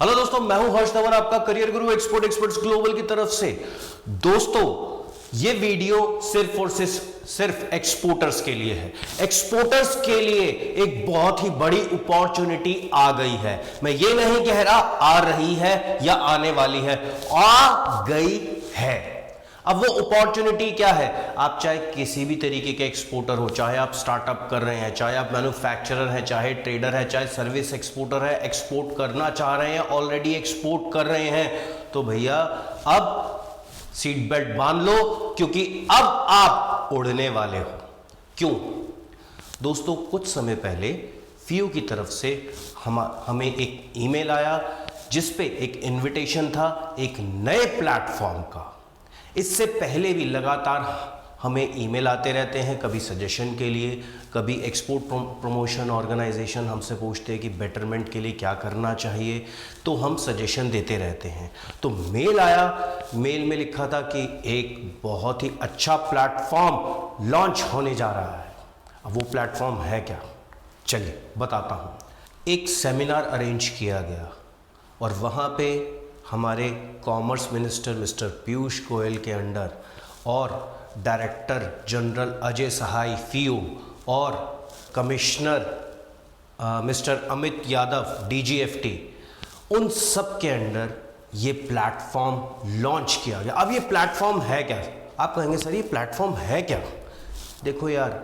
Hello दोस्तों, मैं हूं हर्ष धवन, आपका करियर गुरु एक्सपोर्ट एक्सपर्ट्स ग्लोबल की तरफ से। दोस्तों, ये वीडियो सिर्फ और सिर्फ एक्सपोर्टर्स के लिए है। एक्सपोर्टर्स के लिए एक बहुत ही बड़ी अपॉर्चुनिटी आ गई है। मैं ये नहीं कह रहा आ रही है या आने वाली है, आ गई है। अब वो अपॉर्चुनिटी क्या है? आप चाहे किसी भी तरीके के एक्सपोर्टर हो, चाहे आप स्टार्टअप कर रहे हैं, चाहे आप मैन्युफैक्चरर हैं, चाहे ट्रेडर है, चाहे सर्विस एक्सपोर्टर है, एक्सपोर्ट करना चाह रहे हैं, ऑलरेडी एक्सपोर्ट कर रहे हैं, तो भैया अब सीट बेल्ट बांध लो, क्योंकि अब आप उड़ने वाले हो। क्यों? दोस्तों, कुछ समय पहले FIEO की तरफ से हमें एक ईमेल आया जिस पे एक इनविटेशन था एक नए प्लेटफॉर्म का। इससे पहले भी लगातार हमें ईमेल आते रहते हैं, कभी सजेशन के लिए, कभी एक्सपोर्ट प्रमोशन ऑर्गेनाइजेशन हमसे पूछते हैं कि बेटरमेंट के लिए क्या करना चाहिए, तो हम सजेशन देते रहते हैं। तो मेल आया, मेल में लिखा था कि एक बहुत ही अच्छा प्लेटफॉर्म लॉन्च होने जा रहा है। अब वो प्लेटफॉर्म है क्या? चलिए बताता हूँ। एक सेमिनार अरेंज किया गया और वहाँ पे हमारे commerce minister mister Piyush Goyal के अंडर और डायरेक्टर जनरल अजय सहाय FIEO और commissioner mister Amit Yadav DGFT, उन सब के अंडर ये प्लेटफॉर्म लॉन्च किया गया। अब ये प्लेटफॉर्म है क्या? आप कहेंगे सर ये प्लेटफॉर्म है क्या? देखो यार,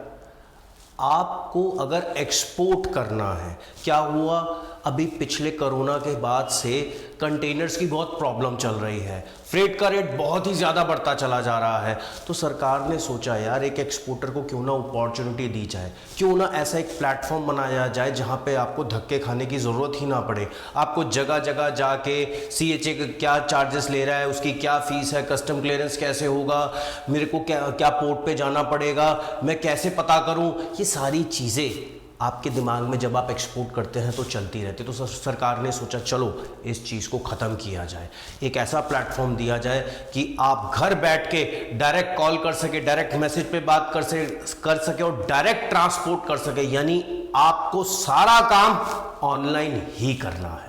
आपको अगर एक्सपोर्ट करना है, क्या हुआ अभी पिछले कोरोना के बाद से कंटेनर्स की बहुत प्रॉब्लम चल रही है, फ्रेट का रेट बहुत ही ज़्यादा बढ़ता चला जा रहा है। तो सरकार ने सोचा यार एक एक्सपोर्टर को क्यों ना अपॉर्चुनिटी दी जाए, क्यों ना ऐसा एक प्लेटफॉर्म बनाया जाए जहां पे आपको धक्के खाने की ज़रूरत ही ना पड़े। आपको जगह जगह जाके CHA का क्या चार्जेस ले रहा है, उसकी क्या फ़ीस है, कस्टम क्लियरेंस कैसे होगा, मेरे को क्या पोर्ट पे जाना पड़ेगा, मैं कैसे पता करूँ, ये सारी चीज़ें आपके दिमाग में जब आप एक्सपोर्ट करते हैं तो चलती रहती। तो सरकार ने सोचा चलो इस चीज़ को ख़त्म किया जाए, एक ऐसा प्लेटफॉर्म दिया जाए कि आप घर बैठ के डायरेक्ट कॉल कर सके, डायरेक्ट मैसेज पे बात कर सके और डायरेक्ट ट्रांसपोर्ट कर सके। यानी आपको सारा काम ऑनलाइन ही करना है।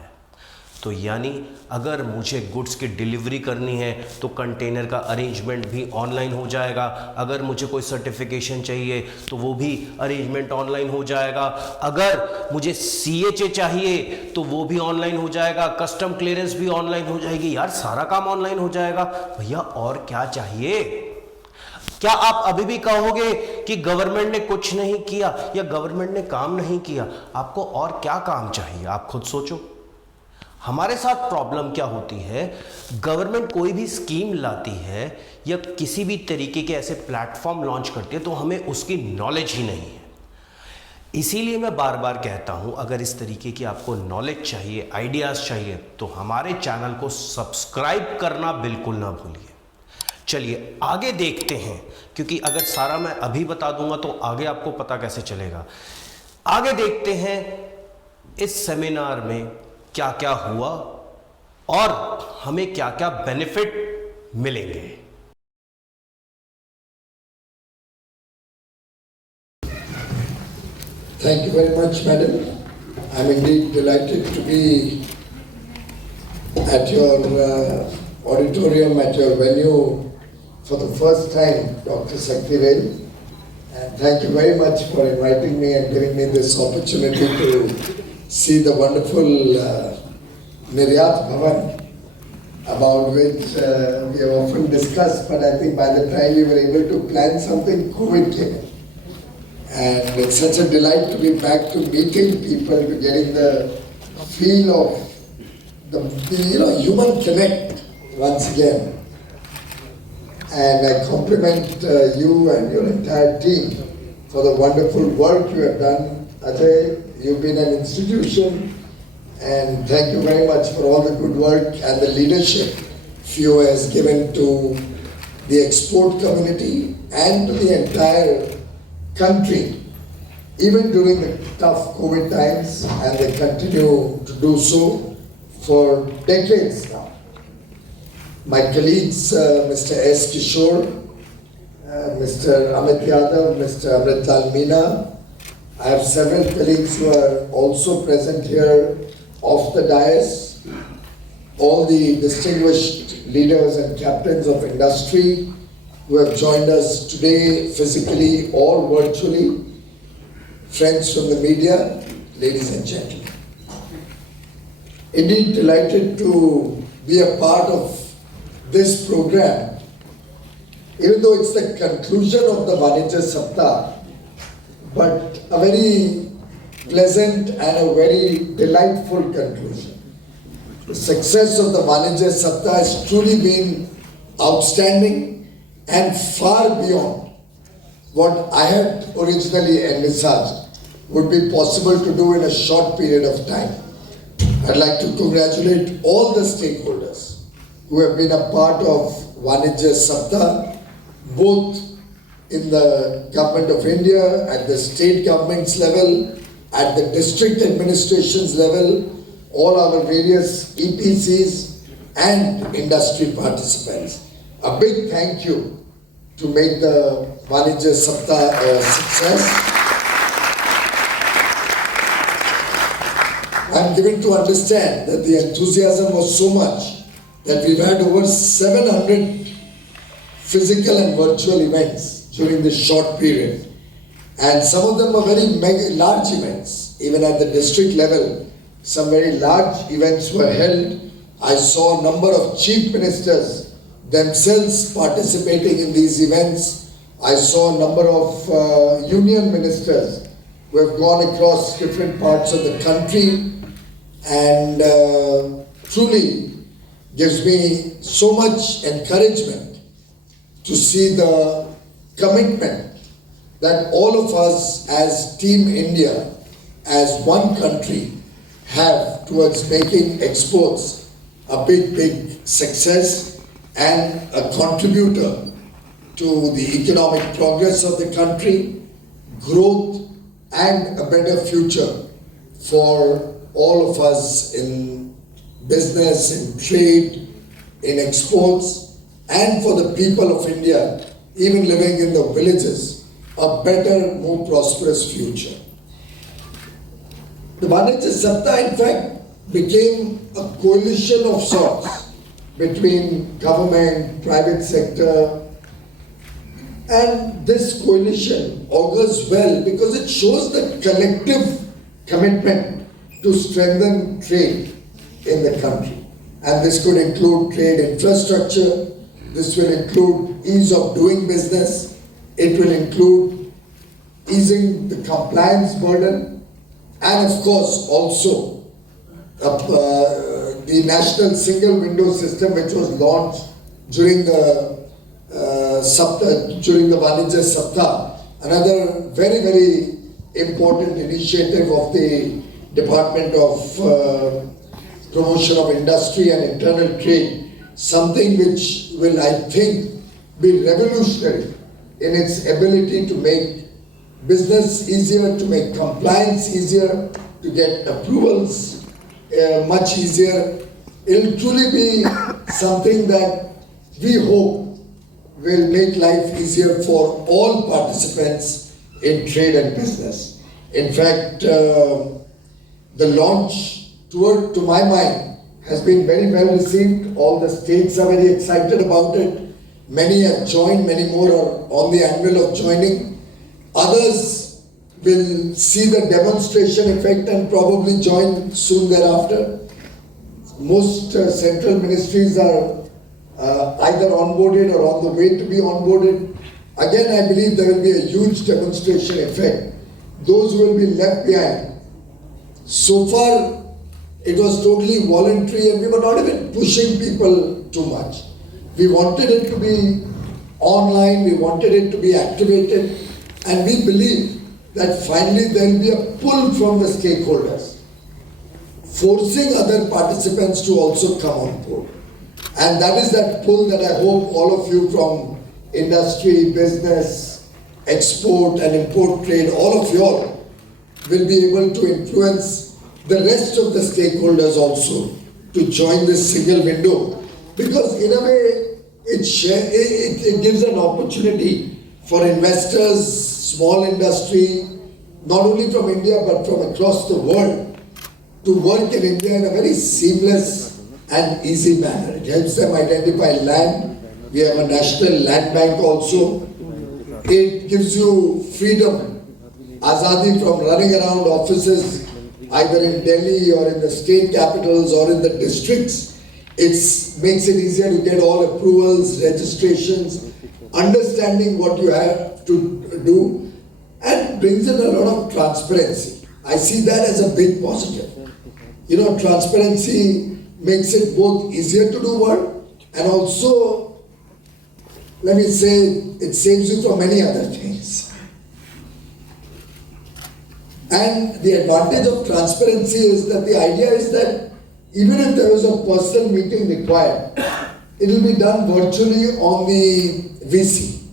तो यानी अगर मुझे गुड्स की डिलीवरी करनी है तो कंटेनर का अरेंजमेंट भी ऑनलाइन हो जाएगा। अगर मुझे कोई सर्टिफिकेशन चाहिए तो वो भी अरेंजमेंट ऑनलाइन हो जाएगा। अगर मुझे CHA चाहिए तो वो भी ऑनलाइन हो जाएगा। कस्टम क्लियरेंस भी ऑनलाइन हो जाएगी। यार सारा काम ऑनलाइन हो जाएगा, भैया और क्या चाहिए? क्या आप अभी भी कहोगे कि गवर्नमेंट ने कुछ नहीं किया या गवर्नमेंट ने काम नहीं किया? आपको और क्या काम चाहिए? आप खुद सोचो। हमारे साथ प्रॉब्लम क्या होती है, गवर्नमेंट कोई भी स्कीम लाती है या किसी भी तरीके के ऐसे प्लेटफॉर्म लॉन्च करती है तो हमें उसकी नॉलेज ही नहीं है। इसीलिए मैं बार बार कहता हूं, अगर इस तरीके की आपको नॉलेज चाहिए, आइडियाज़ चाहिए, तो हमारे चैनल को सब्सक्राइब करना बिल्कुल ना भूलिए। चलिए आगे देखते हैं, क्योंकि अगर सारा मैं अभी बता दूंगा तो आगे आपको पता कैसे चलेगा। आगे देखते हैं इस सेमिनार में क्या क्या हुआ और हमें क्या क्या बेनिफिट मिलेंगे। Thank you very much, madam. I'm indeed delighted to be at your auditorium, at your venue for the first time, Dr. Saktivel. And thank you very much for inviting me and giving me this opportunity to see the wonderful Niryat Bhavan, about which we have often discussed, but I think by the time we were able to plan something, COVID came in. And it's such a delight to be back to meeting people, to getting the feel of the human connect once again. And I compliment you and your entire team for the wonderful work you have done. Ajay, you've been an institution, and thank you very much for all the good work and the leadership FIEO has given to the export community and to the entire country, even during the tough COVID times, and they continue to do so for decades now. My colleagues, Mr. S. Kishore, Mr. Amit Yadav, Mr. Amritlal Meena, I have several colleagues who are also present here off the dais, all the distinguished leaders and captains of industry who have joined us today physically or virtually, friends from the media, ladies and gentlemen. Indeed delighted to be a part of this program, even though it's the conclusion of the Vanijya Saptah, but a very pleasant and a very delightful conclusion. The success of the Vanijya Saptah has truly been outstanding and far beyond what I had originally envisaged would be possible to do in a short period of time. I'd like to congratulate all the stakeholders who have been a part of Vanijya Saptah, both in the Government of India, at the state governments level, at the district administrations level, all our various EPCs and industry participants. A big thank you to make the Vanijya Saptah a success. I'm given to understand that the enthusiasm was so much that we've had over 700 physical and virtual events during this short period. And some of them are very large events. Even at the district level, some very large events were held. I saw a number of chief ministers themselves participating in these events. I saw a number of union ministers who have gone across different parts of the country, and truly gives me so much encouragement to see the commitment that all of us as Team India, as one country, have towards making exports a big success and a contributor to the economic progress of the country, growth and a better future for all of us in business, in trade, in exports, and for the people of India, even living in the villages, a better, more prosperous future. The Vanijya Saptah, in fact, became a coalition of sorts between government, private sector, and this coalition augurs well because it shows the collective commitment to strengthen trade in the country. And this could include trade infrastructure, this will include ease of doing business, it will include easing the compliance burden, and of course also the national single window system which was launched during the Vanijya Saptah, another very important initiative of the Department of Promotion of Industry and Internal Trade, something which will, I think, be revolutionary in its ability to make business easier, to make compliance easier, to get approvals much easier. It will truly be something that we hope will make life easier for all participants in trade and business. In fact, the launch tour, to my mind, has been very well received. All the states are very excited about it. Many have joined, many more are on the anvil of joining. Others will see the demonstration effect and probably join soon thereafter. Most central ministries are either onboarded or on the way to be onboarded. Again, I believe there will be a huge demonstration effect. Those who will be left behind. So far, it was totally voluntary and we were not even pushing people too much. We wanted it to be online, we wanted it to be activated, and we believe that finally there will be a pull from the stakeholders, forcing other participants to also come on board. And that is that pull that I hope all of you from industry, business, export and import trade, all of you all will be able to influence the rest of the stakeholders also to join this single window, because in a way it gives an opportunity for investors, small industry, not only from India but from across the world, to work in India in a very seamless and easy manner. It helps them identify land. We have a national land bank also. It gives you freedom, azadi from running around offices either in Delhi or in the state capitals or in the districts. It makes it easier to get all approvals, registrations, understanding what you have to do, and brings in a lot of transparency. I see that as a big positive. You know, transparency makes it both easier to do work and also, let me say, it saves you from many other things. And the advantage of transparency is that the idea is that even if there was a personal meeting required, it will be done virtually on the VC.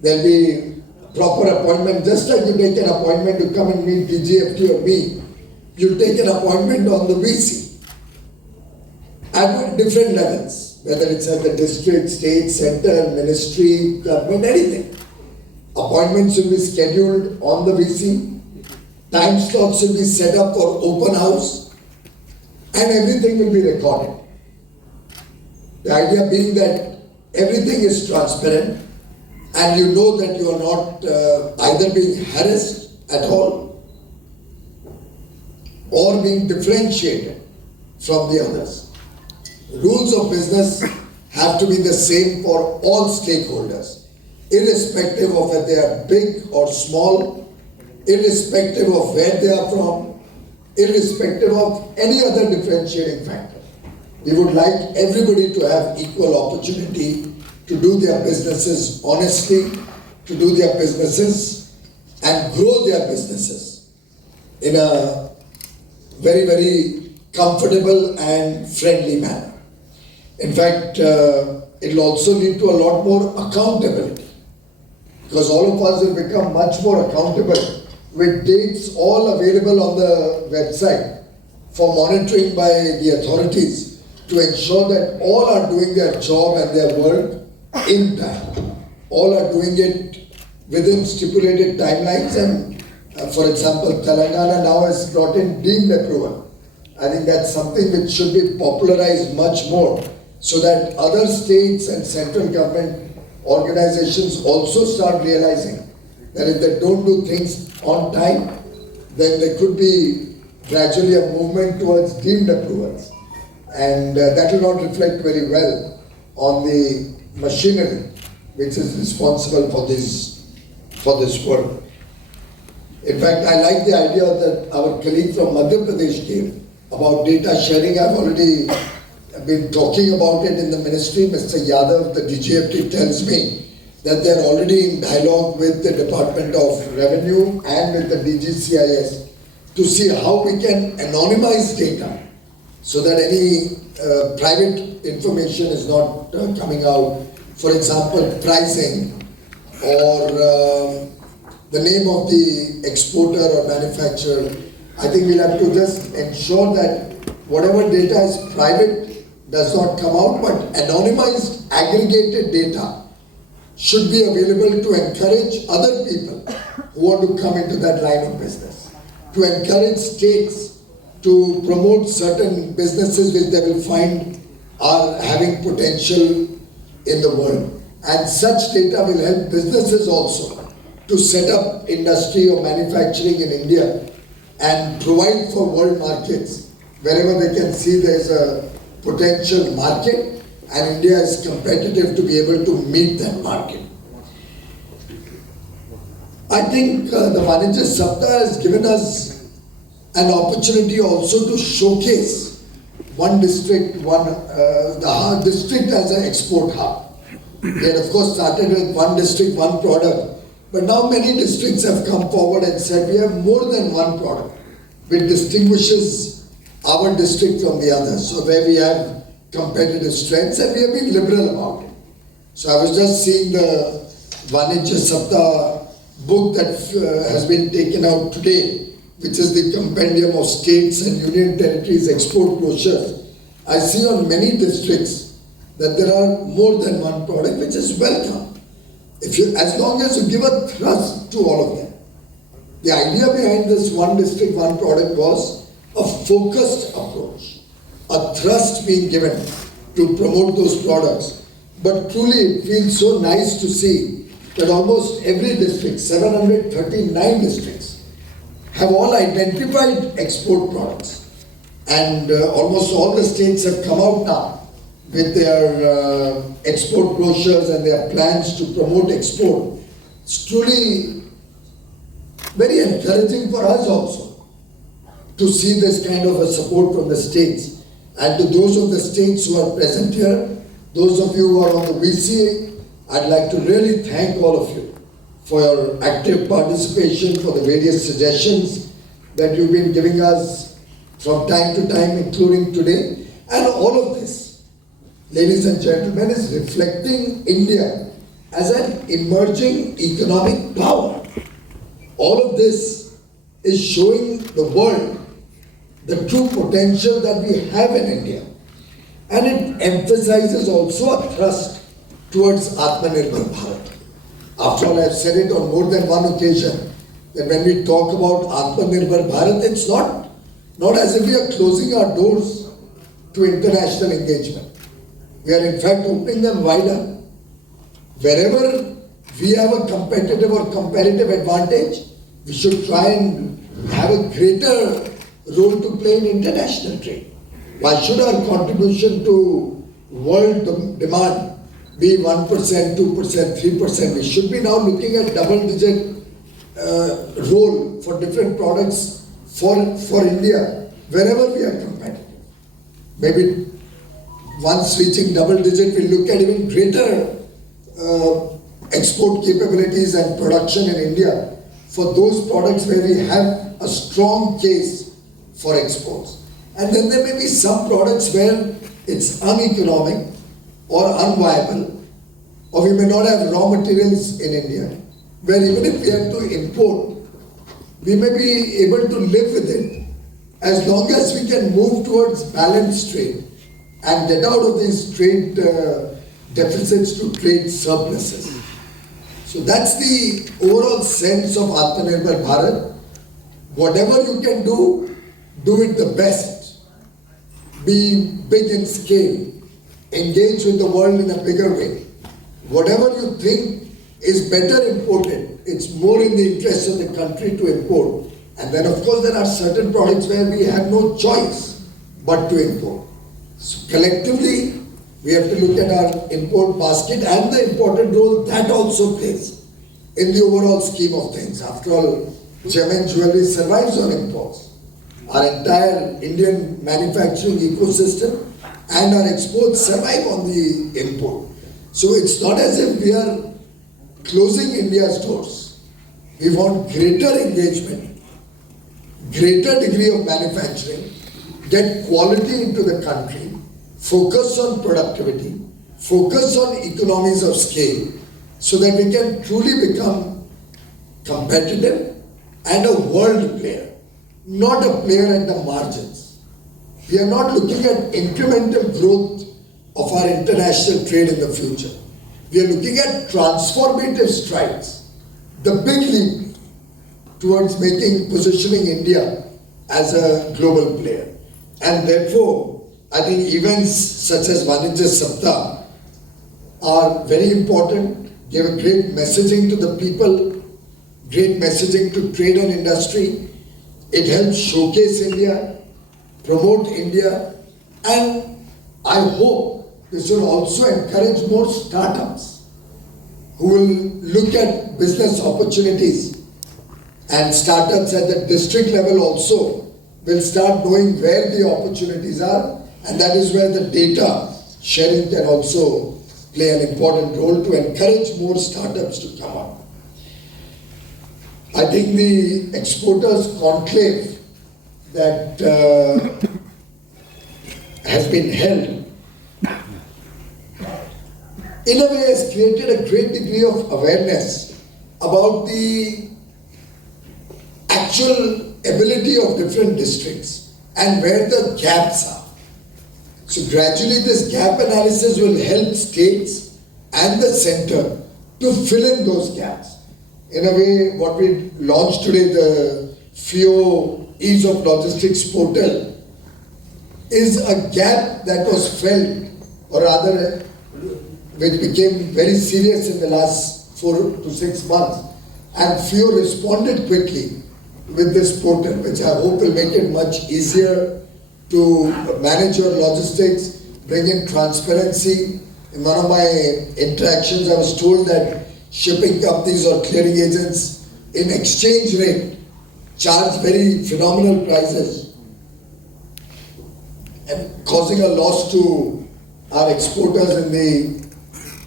There will be proper appointment, just like you take an appointment to come and meet DGFT or me, you take an appointment on the VC at different levels, whether it's at the district, state, center, ministry, government, anything. Appointments will be scheduled on the VC, time slots will be set up for open house, and everything will be recorded. The idea being that everything is transparent and you know that you are not either being harassed at all or being differentiated from the others. Rules of business have to be the same for all stakeholders, irrespective of whether they are big or small, irrespective of where they are from, irrespective of any other differentiating factor. We would like everybody to have equal opportunity to do their businesses honestly, to do their businesses and grow their businesses in a very, very comfortable and friendly manner. In fact, it will also lead to a lot more accountability, because all of us will become much more accountable with dates all available on the website for monitoring by the authorities to ensure that all are doing their job and their work in time. All are doing it within stipulated timelines, and for example, Telangana now has brought in deemed approval. I think that's something which should be popularized much more so that other states and central government organizations also start realizing that if they don't do things on time, then there could be gradually a movement towards deemed approvals. And that will not reflect very well on the machinery which is responsible for this work. In fact, I like the idea that our colleague from Madhya Pradesh gave about data sharing. I've already been talking about it in the ministry. Mr. Yadav, the DGFT, tells me that they're already in dialogue with the Department of Revenue and with the DGCIS to see how we can anonymize data so that any private information is not coming out. For example, pricing or the name of the exporter or manufacturer. I think we'll have to just ensure that whatever data is private does not come out, but anonymized, aggregated data should be available to encourage other people who want to come into that line of business, to encourage states to promote certain businesses which they will find are having potential in the world. And such data will help businesses also to set up industry or manufacturing in India and provide for world markets wherever they can see there is a potential market and India is competitive to be able to meet that market. I think the Vanijya Saptah has given us an opportunity also to showcase one district, the district as an export hub. We had of course started with one district, one product, but now many districts have come forward and said we have more than one product which distinguishes our district from the others. So where we have competitive strengths and we have been liberal about it. So I was just seeing the Vanijya Saptah book that has been taken out today, which is the compendium of states and union territories export brochures. I see on many districts that there are more than one product, which is welcome. As long as you give a thrust to all of them. The idea behind this one district, one product was a focused approach. a thrust being given to promote those products. But truly it feels so nice to see that almost every district, 739 districts, have all identified export products. And almost all the states have come out now with their export brochures and their plans to promote export. It's truly very encouraging for us also to see this kind of a support from the states. And to those of the states who are present here, those of you who are on the VCA, I'd like to really thank all of you for your active participation, for the various suggestions that you've been giving us from time to time, including today. And all of this, ladies and gentlemen, is reflecting India as an emerging economic power. All of this is showing the world the true potential that we have in India. And it emphasizes also a thrust towards Atmanirbhar Bharat. After all, I've said it on more than one occasion, that when we talk about Atmanirbhar Bharat, it's not as if we are closing our doors to international engagement. We are in fact opening them wider. Wherever we have a competitive or comparative advantage, we should try and have a greater role to play in international trade. Why should our contribution to world demand be 1%, 2%, 3%? We should be now looking at double-digit role for different products for India, wherever we are competitive. Maybe once reaching double-digit, we look at even greater export capabilities and production in India for those products where we have a strong case for exports. And then there may be some products where it's uneconomic or unviable, or we may not have raw materials in India, where even if we have to import, we may be able to live with it as long as we can move towards balanced trade and get out of these trade deficits to trade surpluses. So that's the overall sense of Atmanirbhar Bharat. Whatever you can do it the best. Be big in scale. Engage with the world in a bigger way. Whatever you think is better imported, it's more in the interest of the country to import. And then of course there are certain products where we have no choice but to import. So collectively, we have to look at our import basket and the important role that also plays in the overall scheme of things. After all, gem and jewelry survives on imports. Our entire Indian manufacturing ecosystem and our exports survive on the import. So it's not as if we are closing India's doors. We want greater engagement, greater degree of manufacturing, get quality into the country, focus on productivity, focus on economies of scale, so that we can truly become competitive and a world player, not a player at the margins. We are not looking at incremental growth of our international trade in the future. We are looking at transformative strides, the big leap towards positioning India as a global player. And therefore, I think events such as Vanijya Saptah are very important, give a great messaging to the people, great messaging to trade and industry. It helps showcase India, promote India, and I hope this will also encourage more startups who will look at business opportunities, and startups at the district level also will start knowing where the opportunities are, and that is where the data sharing can also play an important role to encourage more startups to come up. I think the exporters conclave that has been held in a way has created a great degree of awareness about the actual ability of different districts and where the gaps are. So gradually this gap analysis will help states and the center to fill in those gaps. In a way, what we launched today, the FIEO Ease of Logistics portal, is a gap that was felt, or rather, which became very serious in the last 4 to 6 months. And FIEO responded quickly with this portal, which I hope will make it much easier to manage your logistics, bring in transparency. In one of my interactions, I was told that shipping companies or clearing agents in exchange rate charge very phenomenal prices and causing a loss to our exporters in the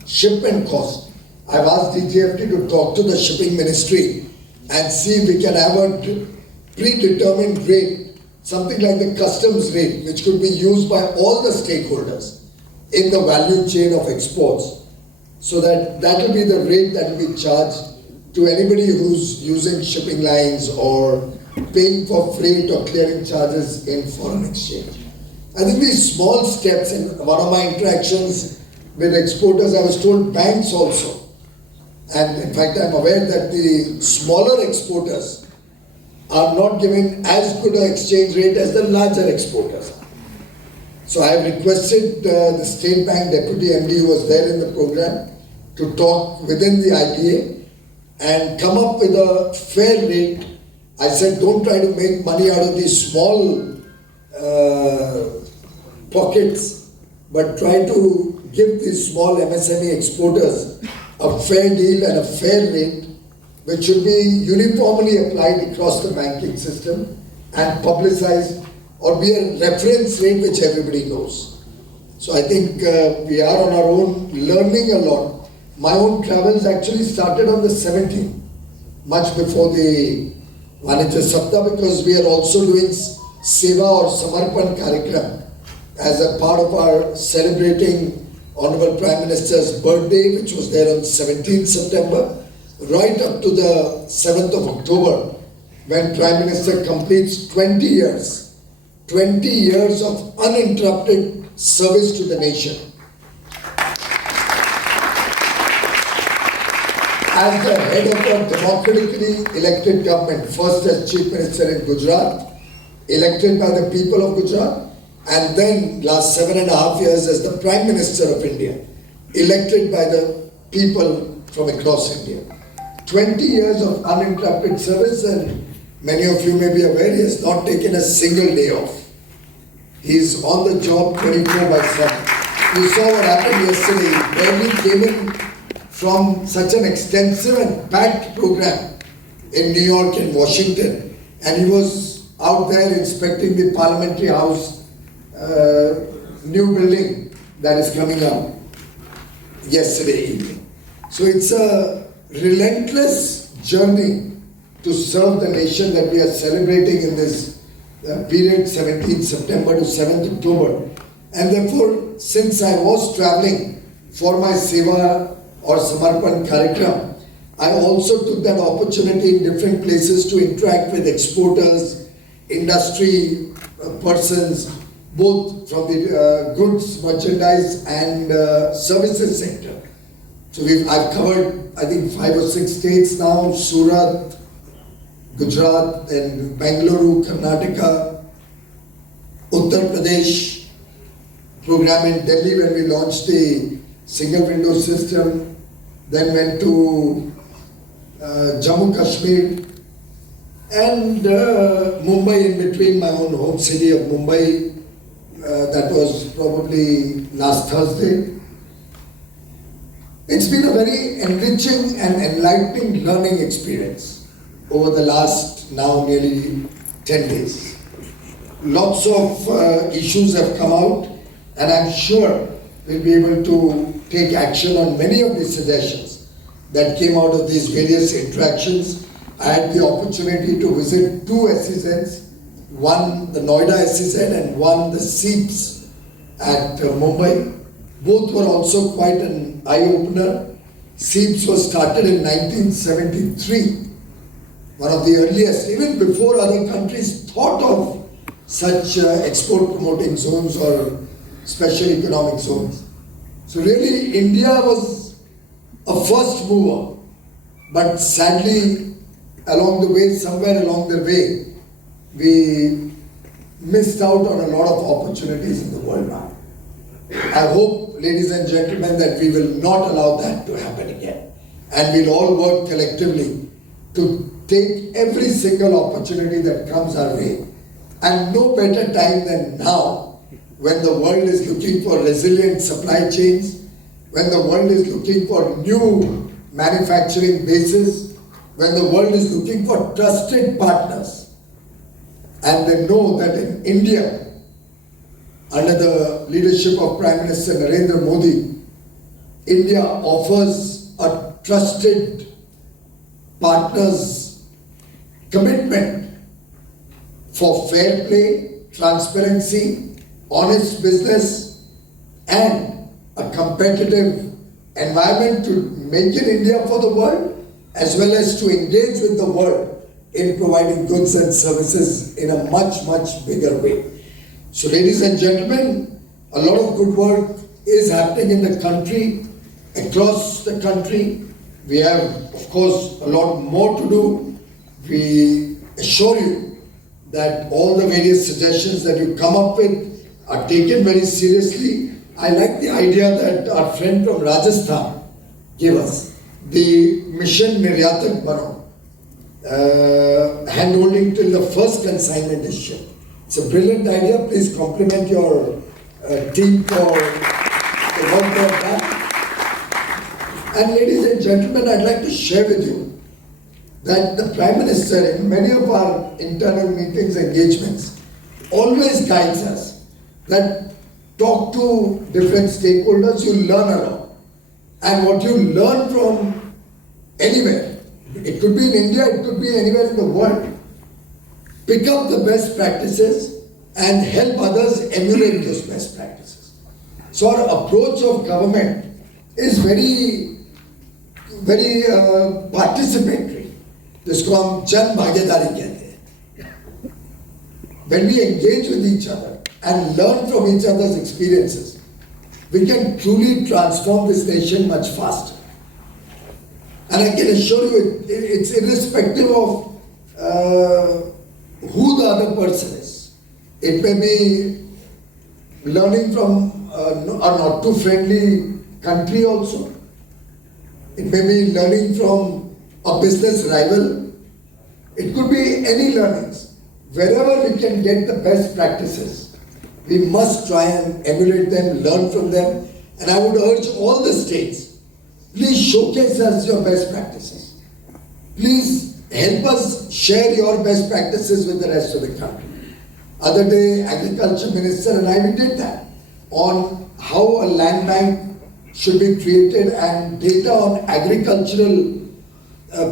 shipment cost. I've asked DGFT to talk to the shipping ministry and see if we can have a predetermined rate, something like the customs rate, which could be used by all the stakeholders in the value chain of exports, so that that will be the rate that will be charged to anybody who's using shipping lines or paying for freight or clearing charges in foreign exchange. I think these small steps, in one of my interactions with exporters, I was told banks also, and in fact I'm aware that the smaller exporters are not given as good an exchange rate as the larger exporters. So I have requested the State Bank Deputy MD who was there in the program to talk within the IPA and come up with a fair rate. I said, don't try to make money out of these small pockets, but try to give these small MSME exporters a fair deal and a fair rate, which should be uniformly applied across the banking system and publicized, or be a reference rate which everybody knows. So I think we are on our own, learning a lot. My own travels actually started on the 17th, much before the Vanitya Sapta, because we are also doing Seva or Samarpan Karikram as a part of our celebrating Honorable Prime Minister's birthday, which was there on 17th September, right up to the 7th of October, when Prime Minister completes 20 years of uninterrupted service to the nation. As the head of a democratically elected government, first as Chief Minister in Gujarat, elected by the people of Gujarat, and then last 7.5 years as the Prime Minister of India, elected by the people from across India. 20 years of uninterrupted service, and many of you may be aware he has not taken a single day off. He is on the job 24/7. You saw what happened yesterday. He barely came in from such an extensive and packed program in New York and Washington, and he was out there inspecting the Parliamentary House new building that is coming up yesterday evening. So it's a relentless journey to serve the nation that we are celebrating in this period 17th September to 7th October. And therefore, since I was traveling for my Seva or Samarpan Karikram, I also took that opportunity in different places to interact with exporters, industry persons, both from the goods, merchandise and services sector. So I've covered, I think, 5 or 6 states now: Surat, Gujarat, and Bengaluru, Karnataka, Uttar Pradesh, program in Delhi when we launched the single window system, then went to Jammu Kashmir and Mumbai, in between, my own home city of Mumbai. That was probably last Thursday. It's been a very enriching and enlightening learning experience over the last now nearly 10 days. Lots of issues have come out, and I'm sure we'll be able to take action on many of the suggestions that came out of these various interactions. I had the opportunity to visit 2 SEZs, one the Noida SEZ and one the SEEPS at Mumbai. Both were also quite an eye-opener. SEEPS was started in 1973, one of the earliest, even before other countries thought of such export promoting zones or special economic zones. So really India was a first mover, but sadly somewhere along the way, we missed out on a lot of opportunities in the world now. I hope, ladies and gentlemen, that we will not allow that to happen again. And we'll all work collectively to take every single opportunity that comes our way. And no better time than now, when the world is looking for resilient supply chains, when the world is looking for new manufacturing bases, when the world is looking for trusted partners. And they know that in India, under the leadership of Prime Minister Narendra Modi, India offers a trusted partners commitment for fair play, transparency, honest business, and a competitive environment to make in India for the world, as well as to engage with the world in providing goods and services in a much, much bigger way. So, ladies and gentlemen, a lot of good work is happening in the country, across the country. We have, of course, a lot more to do. We assure you that all the various suggestions that you come up with are taken very seriously. I like the idea that our friend from Rajasthan gave us, the Mission Niryatak Bano, hand-holding till the first consignment is shipped. It's a brilliant idea. Please compliment your team for the work they have done. And ladies and gentlemen, I'd like to share with you that the Prime Minister, in many of our internal meetings, engagements, always guides us that talk to different stakeholders, you learn a lot. And what you learn from anywhere, it could be in India, it could be anywhere in the world, pick up the best practices and help others emulate those best practices. So our approach of government is very participatory. जिसको हम जन भागीदारी कहते हैं. When we engage with each other and learn from each other's experiences, we can truly transform this nation much faster. And I can assure you, it's irrespective of who the other person is. It may be learning from a not too friendly country also. It may be learning from a business rival. It could be any learnings. Wherever we can get the best practices, we must try and emulate them, learn from them. And I would urge all the states, please showcase us your best practices. Please help us share your best practices with the rest of the country. Other day, Agriculture Minister and I, we did that on how a land bank should be created and data on agricultural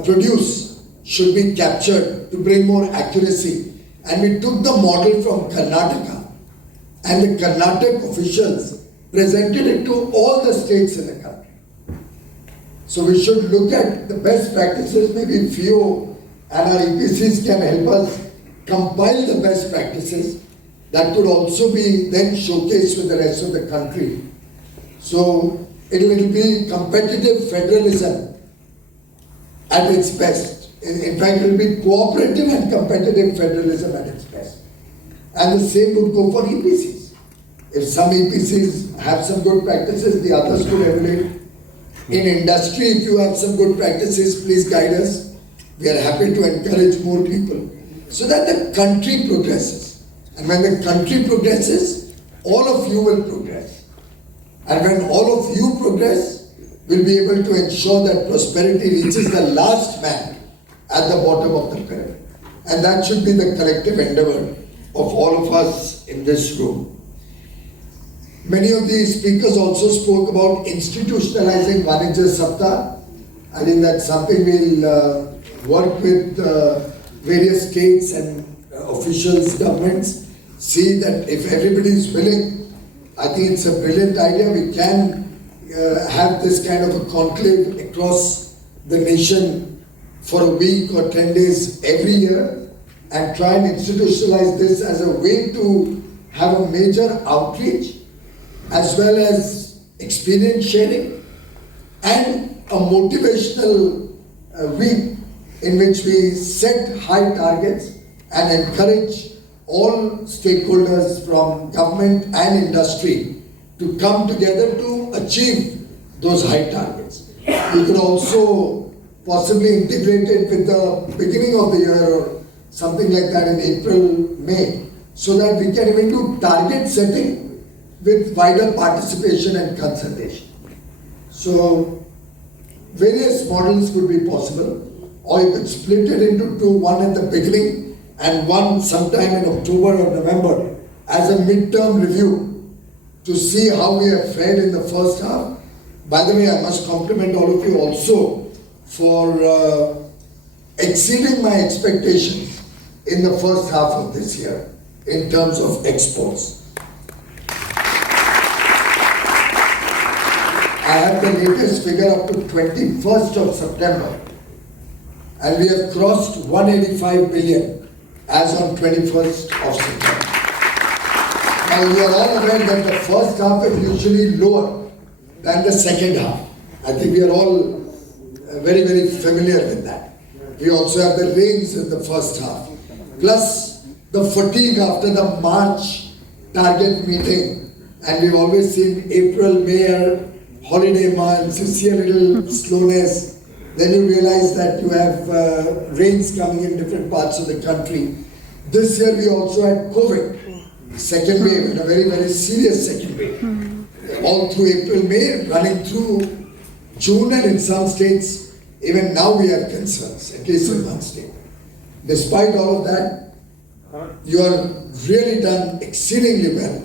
produce should be captured to bring more accuracy. And we took the model from Karnataka, and the Karnataka officials presented it to all the states in the country. So we should look at the best practices. Maybe FIEO and our EPCs can help us compile the best practices that could also be then showcased with the rest of the country. So it will be competitive federalism at its best. In fact, it will be cooperative and competitive federalism at its best. And the same would go for EPCs. If some EPCs have some good practices, the others could emulate. In industry, if you have some good practices, please guide us. We are happy to encourage more people so that the country progresses. And when the country progresses, all of you will progress. And when all of you progress, we'll be able to ensure that prosperity reaches the last man at the bottom of the pyramid. And that should be the collective endeavor of all of us in this room. Many of the speakers also spoke about institutionalizing Vanijya Saptah. I think that's something we'll work with various states and officials, governments, see that if everybody is willing, I think it's a brilliant idea. We can have this kind of a conclave across the nation for a week or 10 days every year and try and institutionalize this as a way to have a major outreach as well as experience sharing and a motivational week in which we set high targets and encourage all stakeholders from government and industry to come together to achieve those high targets. We could also possibly integrate it with the beginning of the year or something like that in April, May, so that we can even do target setting with wider participation and consultation. So various models could be possible, or you could split it into two, one at the beginning and one sometime in October or November as a midterm review to see how we have fared in the first half. By the way, I must compliment all of you also for exceeding my expectations in the first half of this year in terms of exports. I have the latest figure up to 21st of September, and we have crossed 185 billion as on 21st of September. Now you are all aware that the first half is usually lower than the second half. I think we are all very, very familiar with that. We also have the rains in the first half, plus the fatigue after the March target meeting, and we've always seen April, May are holiday months, you see a little slowness, then you realize that you have rains coming in different parts of the country. This year we also had COVID, second wave, and a very, very serious second wave. All through April, May, running through June, and in some states, even now we have concerns, at least in one state. Despite all of that, you are really done exceedingly well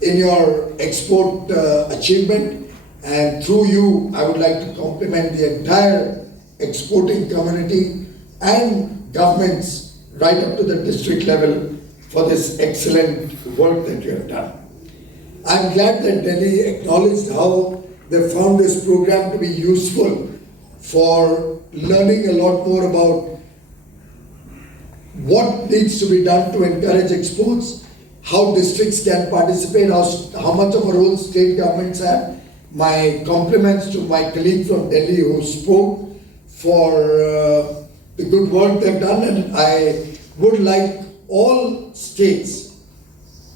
in your export achievement. And through you, I would like to compliment the entire exporting community and governments right up to the district level for this excellent work that you have done. I'm glad that Delhi acknowledged how they found this program to be useful for learning a lot more about what needs to be done to encourage exports, how districts can participate, how much of a role state governments have. My compliments to my colleague from Delhi who spoke for the good work they've done, and I would like all states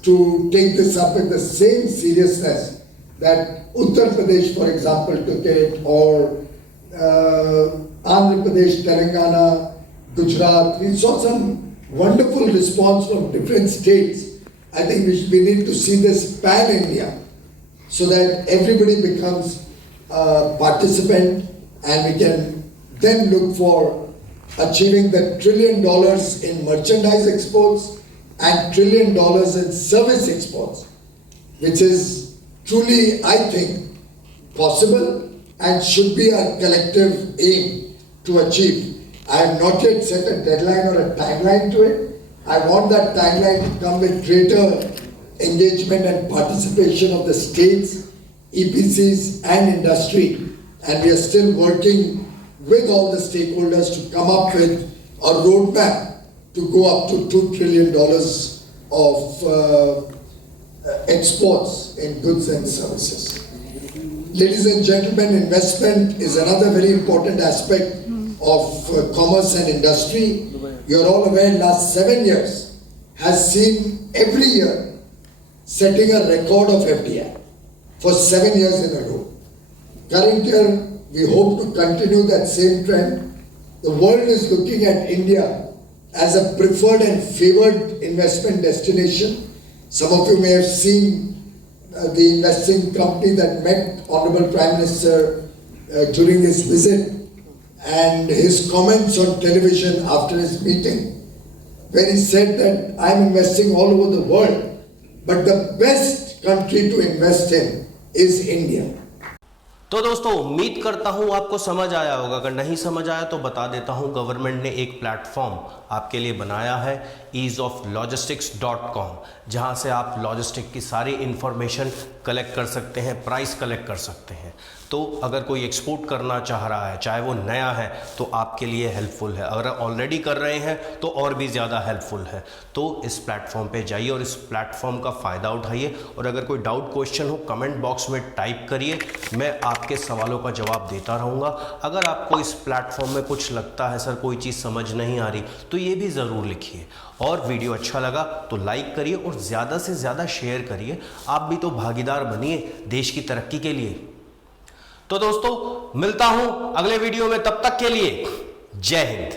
to take this up with the same seriousness that Uttar Pradesh, for example, took it, or Andhra Pradesh, Telangana, Gujarat. We saw some wonderful response from different states. I think we need to see this pan-India, so that everybody becomes a participant, and we can then look for achieving the $1 trillion in merchandise exports and $1 trillion in service exports, which is truly, I think, possible and should be our collective aim to achieve. I have not yet set a deadline or a timeline to it. I want that timeline to come with greater engagement and participation of the states, EPCs and industry, and we are still working with all the stakeholders to come up with a roadmap to go up to $2 trillion of exports in goods and services. Ladies and gentlemen, investment is another very important aspect of commerce and industry. You're all aware, last 7 years has seen every year setting a record of FDI for 7 years in a row. Current year, we hope to continue that same trend. The world is looking at India as a preferred and favored investment destination. Some of you may have seen the investing company that met Honorable Prime Minister during his visit, and his comments on television after his meeting, where he said that I'm investing all over the world, but the best country to invest in is India. तो दोस्तों, उम्मीद करता हूं आपको समझ आया होगा। अगर नहीं समझ आया तो बता देता हूं, गवर्नमेंट ने एक प्लेटफॉर्म आपके लिए बनाया है easeoflogistics.com, जहां से आप लॉजिस्टिक की सारी इंफॉर्मेशन कलेक्ट कर सकते हैं, प्राइस कलेक्ट कर सकते हैं। तो अगर कोई एक्सपोर्ट करना चाह रहा है, चाहे वो नया है, तो आपके लिए हेल्पफुल है। अगर ऑलरेडी कर रहे हैं तो और भी ज़्यादा हेल्पफुल है। तो इस प्लेटफॉर्म पे जाइए और इस प्लेटफॉर्म का फ़ायदा उठाइए। और अगर कोई डाउट क्वेश्चन हो कमेंट बॉक्स में टाइप करिए, मैं आपके सवालों का जवाब देता रहूँगा। अगर आपको इस प्लेटफॉर्म में कुछ लगता है सर कोई चीज़ समझ नहीं आ रही, तो ये भी ज़रूर लिखिए। और वीडियो अच्छा लगा तो लाइक करिए और ज़्यादा से ज़्यादा शेयर करिए। आप भी तो भागीदार बनिए देश की तरक्की के लिए। तो दोस्तों मिलता हूं अगले वीडियो में, तब तक के लिए जय हिंद।